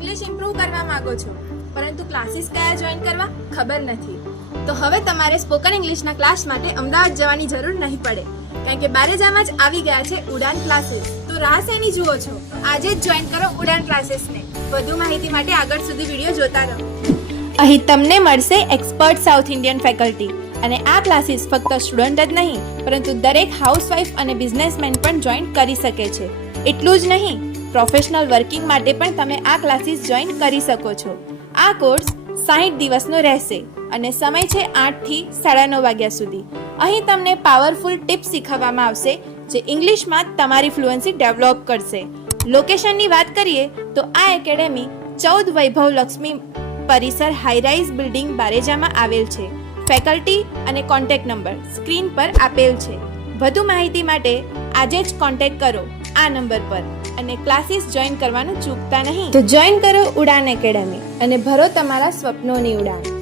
English improve કરવા માંગો છો પરંતુ ક્લાસીસ કયા જોઈન કરવા ખબર નથી તો હવે તમારે સ્પોકન ઇંગ્લિશના ક્લાસ માટે અમદાવાદ જવાની જરૂર નહીં પડે કારણ કે બારેજામાં જ આવી ગયા છે ઉડાન ક્લાસીસ તો રાહ શેની જુઓ છો આજે જ જોઈન કરો ઉડાન ક્લાસીસને વધુ માહિતી માટે આગળ સુધી વિડીયો જોતા રહો અહીં તમને મળશે એક્સપર્ટ સાઉથ ઇન્ડિયન ફેકલ્ટી અને આ ક્લાસીસ ફક્ત સ્ટુડન્ટ જ નહીં પરંતુ દરેક હાઉસવાઈફ અને બિઝનેસમેન પણ જોઈન કરી શકે છે એટલું જ નહીં પ્રોફેશનલ વર્કિંગ માટે પણ તમે આ ક્લાસીસ જોઈન કરી શકો છો આ કોર્સ 60 દિવસનો રહેશે અને સમય છે 8 થી 9:30 વાગ્યા સુધી અહીં તમને પાવરફુલ ટિપ્સ શીખવવામાં આવશે જે ઇંગ્લિશમાં તમારી ફ્લુઅન્સી ડેવલપ કરશે લોકેશનની વાત કરીએ તો આ એકેડેમી 14 વૈભવ લક્ષ્મી પરિસર હાઈરાઇઝ બિલ્ડિંગ બારેજામાં આવેલ છે ફેકલ્ટી અને કોન્ટેક્ટ નંબર સ્ક્રીન પર આપેલ છે વધુ માહિતી માટે આજે જ કોન્ટેક્ટ કરો આ નંબર પર અને ક્લાસીસ જોઈન કરવાનું ચૂકતા નહીં તો જોઈન કરો ઉડાન એકેડેમી અને ભરો તમારા સ્વપ્નોની ઉડાન